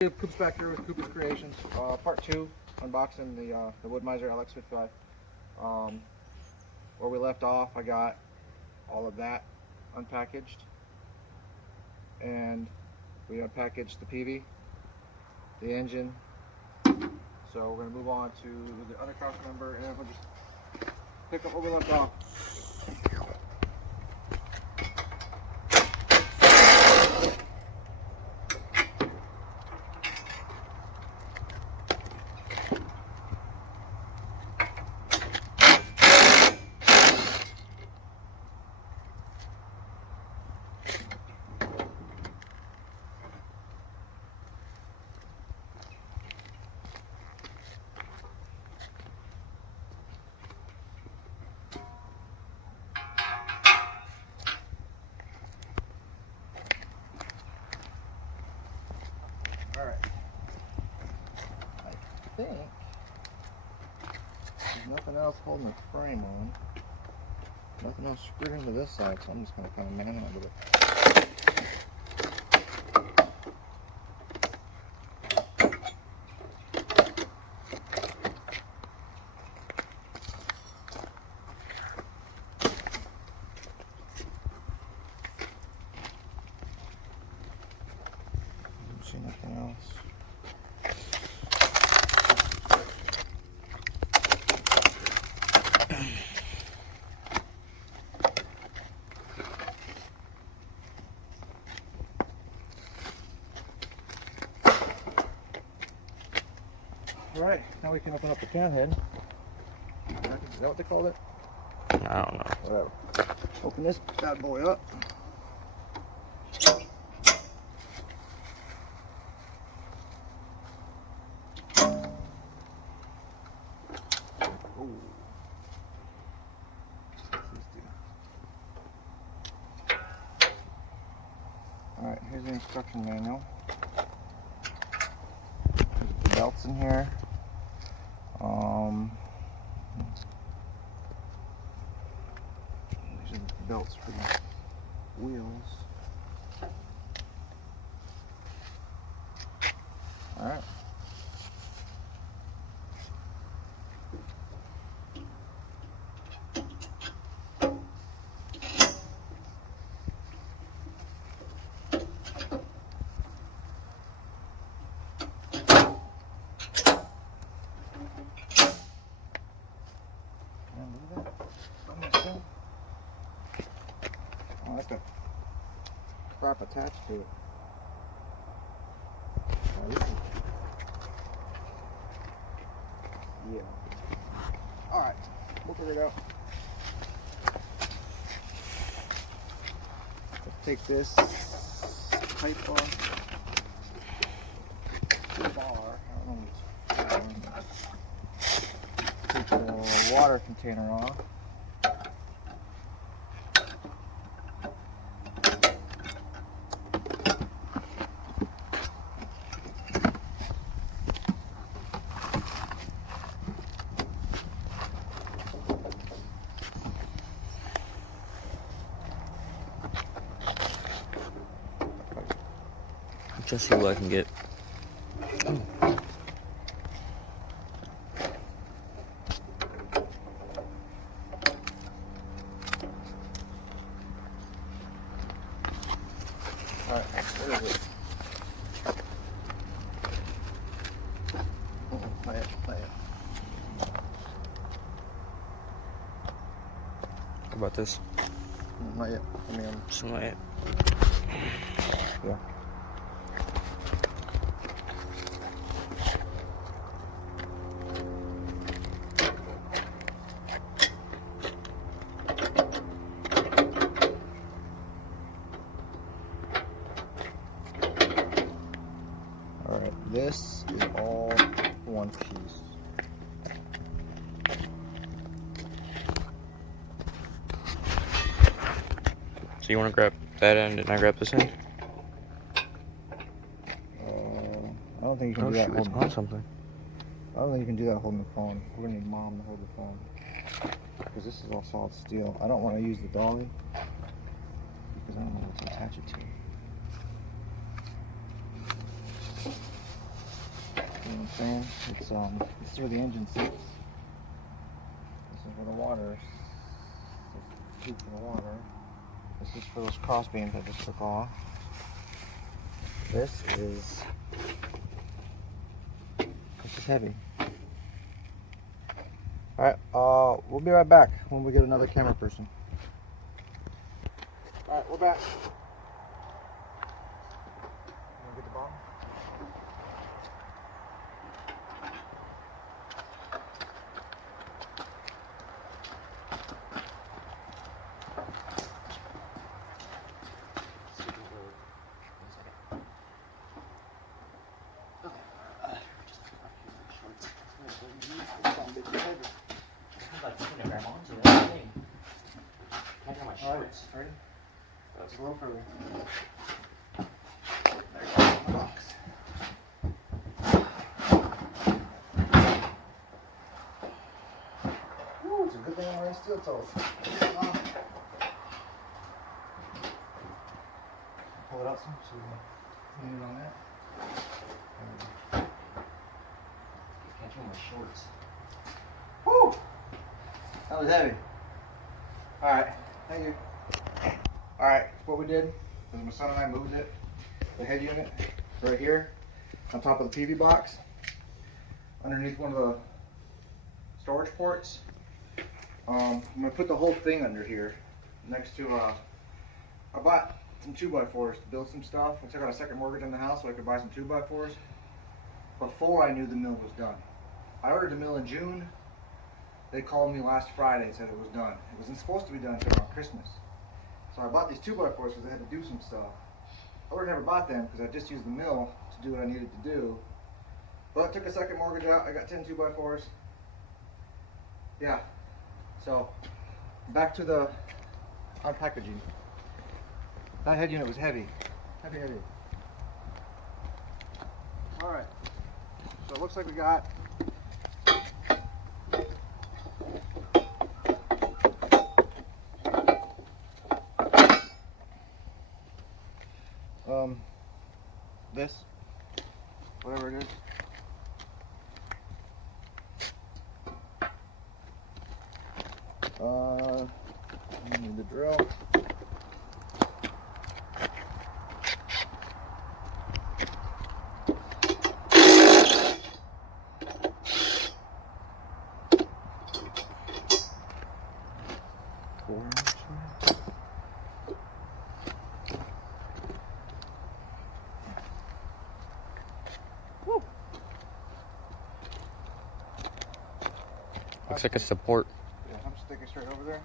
Coop's back here with Coop's Creations, part 2, unboxing the Woodmiser LX55. Where we left off, I got all of that unpackaged, and we unpackaged the PV, the engine. So we're going to move on to the other cross member, and we'll just pick up where we left off. Alright, I think there's nothing else holding the frame on. Nothing else screwed into this side, so I'm just going to kind of manhandle it. See nothing else. Alright, now we can open up the can head. Is that what they called it? I don't know. Whatever. Open this bad boy up. Alright, here's the instruction manual. There's the belts in here. These are the belts for the wheels. Alright. Oh, that's got crap attached to it. Oh, this is... Yeah. Alright, we'll figure it out. Let's take this pipe off. The bar. I don't know what's take the water container off. Just see what I can get. Alright, where is it? Not yet, not yet. How about this? Not yet. I mean, Still not yet. yeah. Alright, this is all one piece. So you want to grab that end and I grab this end? I don't think you can do that. It's on something. I don't think you can do that holding the phone. We're gonna need Mom to hold the phone because this is all solid steel. I don't want to use the dolly because I don't know what to attach it to. I'm saying? It's this is where the engine sits. This is where the water is. This is the tube for the water. This is for those cross beams I just took off. This is heavy. Alright, we'll be right back when we get another camera person. Alright, we're back. Wanna get the bottom? Ready? That's a little further. There's the box. Woo, it's a good thing I'm wearing steel toes. Pull it out some so we can clean it on that. Catch on my shorts. Woo! That was heavy. Alright, thank you. Alright, what we did was my son and I moved it, the head unit, right here, on top of the PV box, underneath one of the storage ports. I'm going to put the whole thing under here, next to, I bought some 2x4s to build some stuff. I took out a second mortgage on the house so I could buy some 2x4s before I knew the mill was done. I ordered the mill in June. They called me last Friday and said it was done. It wasn't supposed to be done until around Christmas. So I bought these 2x4s because I had to do some stuff. I would have never bought them because I just used the mill to do what I needed to do. But I took a second mortgage out. I got 10 2x4s. Yeah. So back to the unpackaging. That head unit was heavy. Heavy. Alright. So it looks like we got this, whatever it is. I need the drill. Looks like a support. Yeah, I'm sticking straight over there.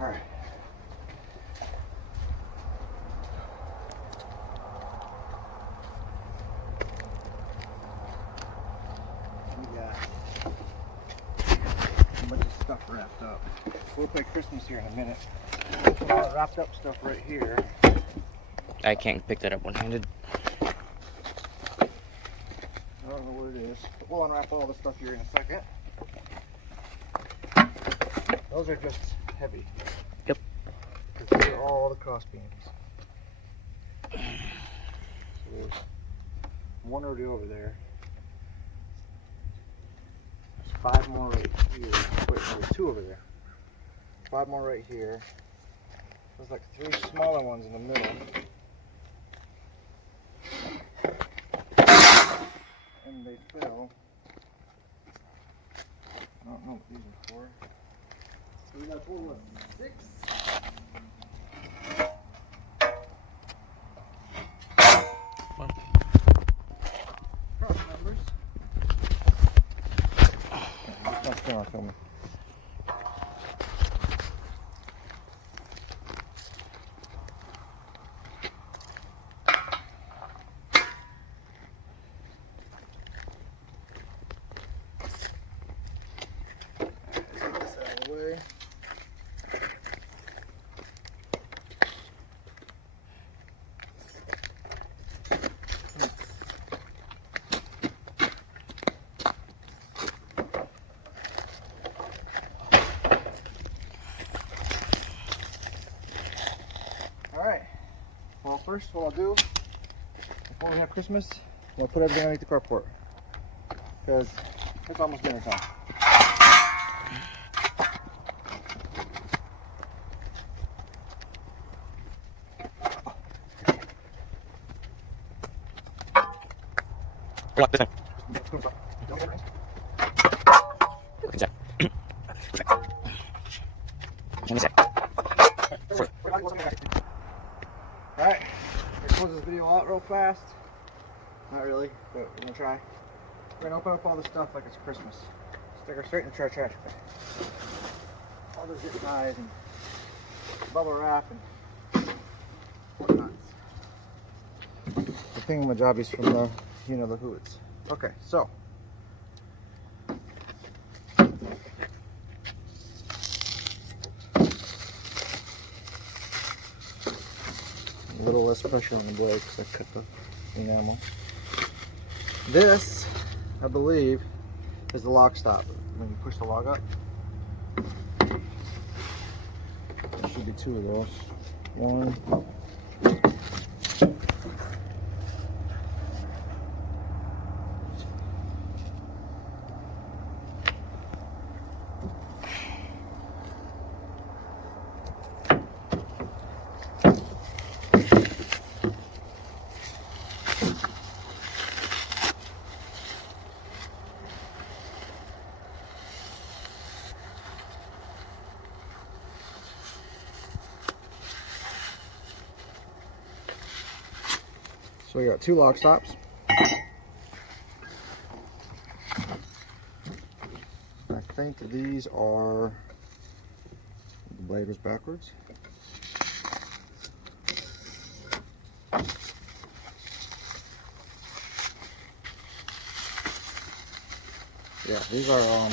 All right. We got a bunch of stuff wrapped up. We'll play Christmas here in a minute. All that wrapped up stuff right here. I can't pick that up one-handed. I don't know what it is, but we'll unwrap all the stuff here in a second. Those are just heavy. Yep. Because these are all the cross beams. So there's one or two over there. There's 5 more right here. Wait, no, there's 2 over there. 5 more right here. There's like 3 smaller ones in the middle. And they fill. I don't know what these are for. So we got a total of 6. Cross numbers. That's still not filming. Way. first, what I'll do before we have Christmas, I'll put everything underneath the carport because it's almost dinner time. Lock this in. Alright, let's close this video out real fast. Not really, but we're gonna try. We're gonna open up all this stuff like it's Christmas. Stick her straight in the trash bag. All those zip ties and bubble wrap and whatnots. The thingamajobbies from the, you know, the hoods. Okay, so. A little less pressure on the blade because I cut the enamel. This, I believe, is the lock stop. When you push the log up, there should be two of those. One. So we got two lock stops. I think these are, the blade was backwards. Yeah, these are,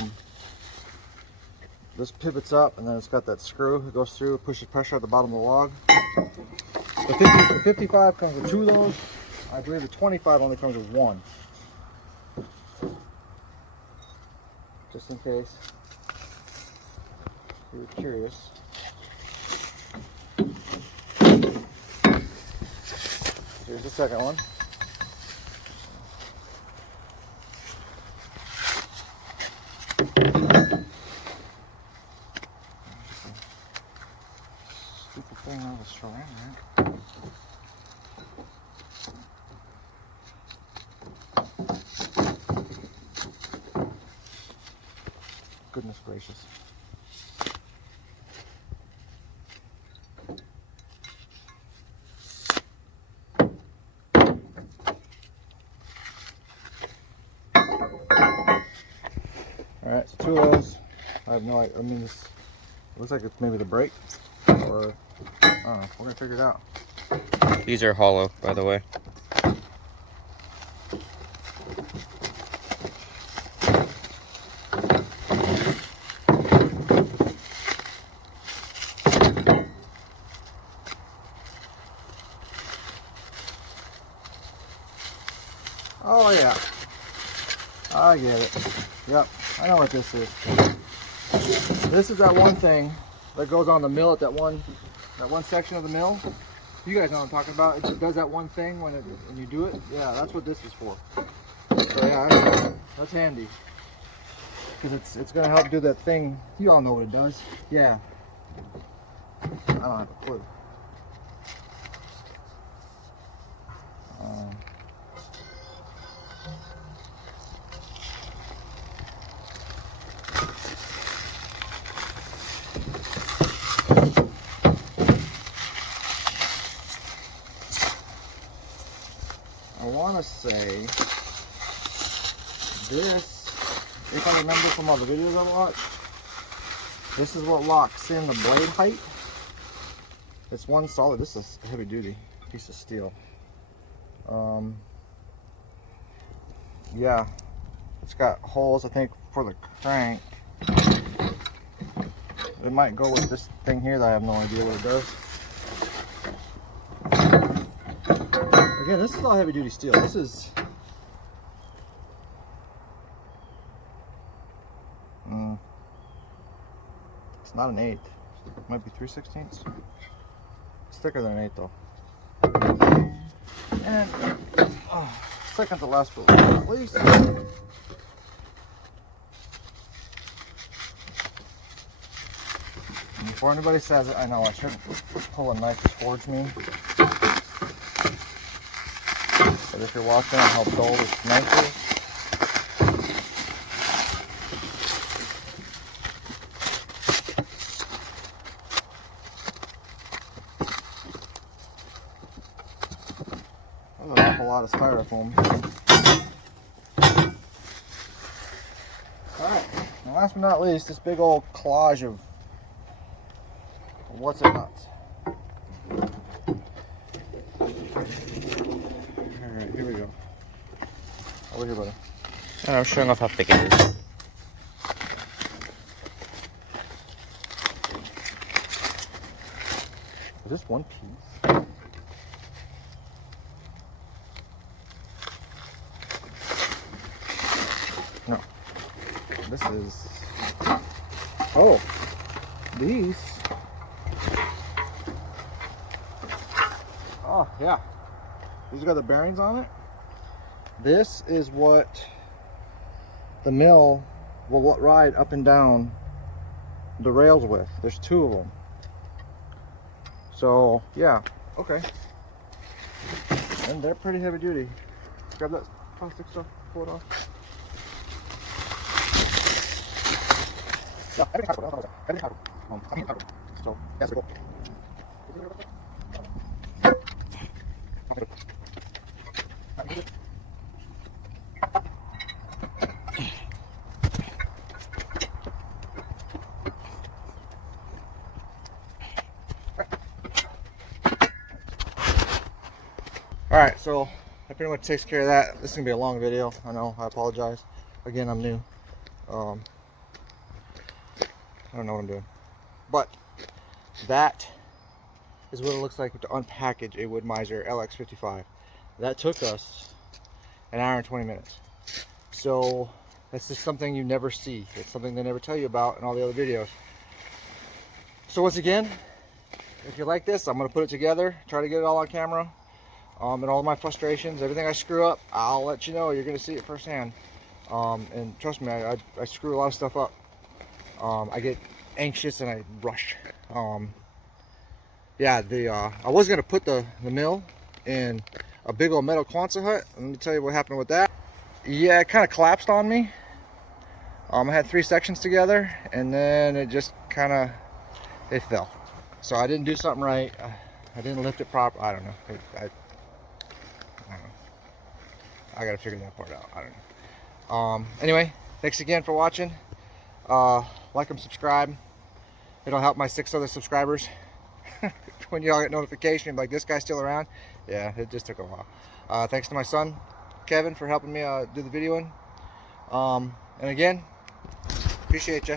this pivots up and then it's got that screw that goes through, pushes pressure at the bottom of the log. The 55 comes with two of those. I believe the 25 only comes with one. Just in case you were curious. Here's the second one. Stupid thing on the ceramic. Goodness gracious. Alright, so two of those. I have no idea. I mean, this looks like it's maybe the brake, or I don't know. We're gonna figure it out. These are hollow, by the way. Oh yeah, I get it. Yep, I know what this is. This is that one thing that goes on the mill at that one section of the mill. You guys know what I'm talking about. It does that one thing when you do it. Yeah, that's what this is for. So yeah, that's handy because it's gonna help do that thing. You all know what it does. Yeah. I don't have a clue. I want to say this, if I remember from all the videos I watched, this is what locks in the blade height. It's one solid. This is a heavy duty piece of steel. Yeah, it's got holes, I think, for the crank. It might go with this thing here that I have no idea what it does. Again, this is all heavy duty steel. This is it's not an 1/8. It might be 3/16. It's thicker than an 1/8 though. And second to last but not least, before anybody says it, I know I shouldn't pull a knife to forge me. But if you're watching how dull this knife is, there's an awful lot of styrofoam. Alright, and last but not least, this big old collage of what's it nuts. Alright, here we go. Over here, buddy. I'm showing off how thick it is. Is this one piece? No. This is... Oh! These... Oh, yeah. These got the bearings on it. This is what the mill will ride up and down the rails with. There's two of them. So, yeah. Okay. And they're pretty heavy duty. Grab that plastic stuff, pull it off. No, everything's hard. Everything's hard. Everything's hard. So, that's cool. Alright, so that pretty much takes care of that. This is going to be a long video. I know, I apologize. Again, I'm new. I don't know what I'm doing. But that is what it looks like to unpackage a Woodmiser LX55. That took us an hour and 20 minutes. So that's just something you never see. It's something they never tell you about in all the other videos. So once again, if you like this, I'm going to put it together, try to get it all on camera. And all my frustrations, everything I screw up, I'll let you know. You're going to see it firsthand. And trust me, I screw a lot of stuff up. I get anxious and I rush. Yeah, I was going to put the mill in a big old metal Quonset hut. Let me tell you what happened with that. Yeah, it kind of collapsed on me. I had 3 sections together, and then it just kind of, it fell. So I didn't do something right. I didn't lift it properly. I don't know. I don't know. I gotta figure that part out. I don't know. Anyway, thanks again for watching. Like and subscribe. It'll help my 6 other subscribers. When y'all get notification, like, this guy's still around. Yeah, it just took a while. Thanks to my son, Kevin, for helping me do the videoing. And again, appreciate you.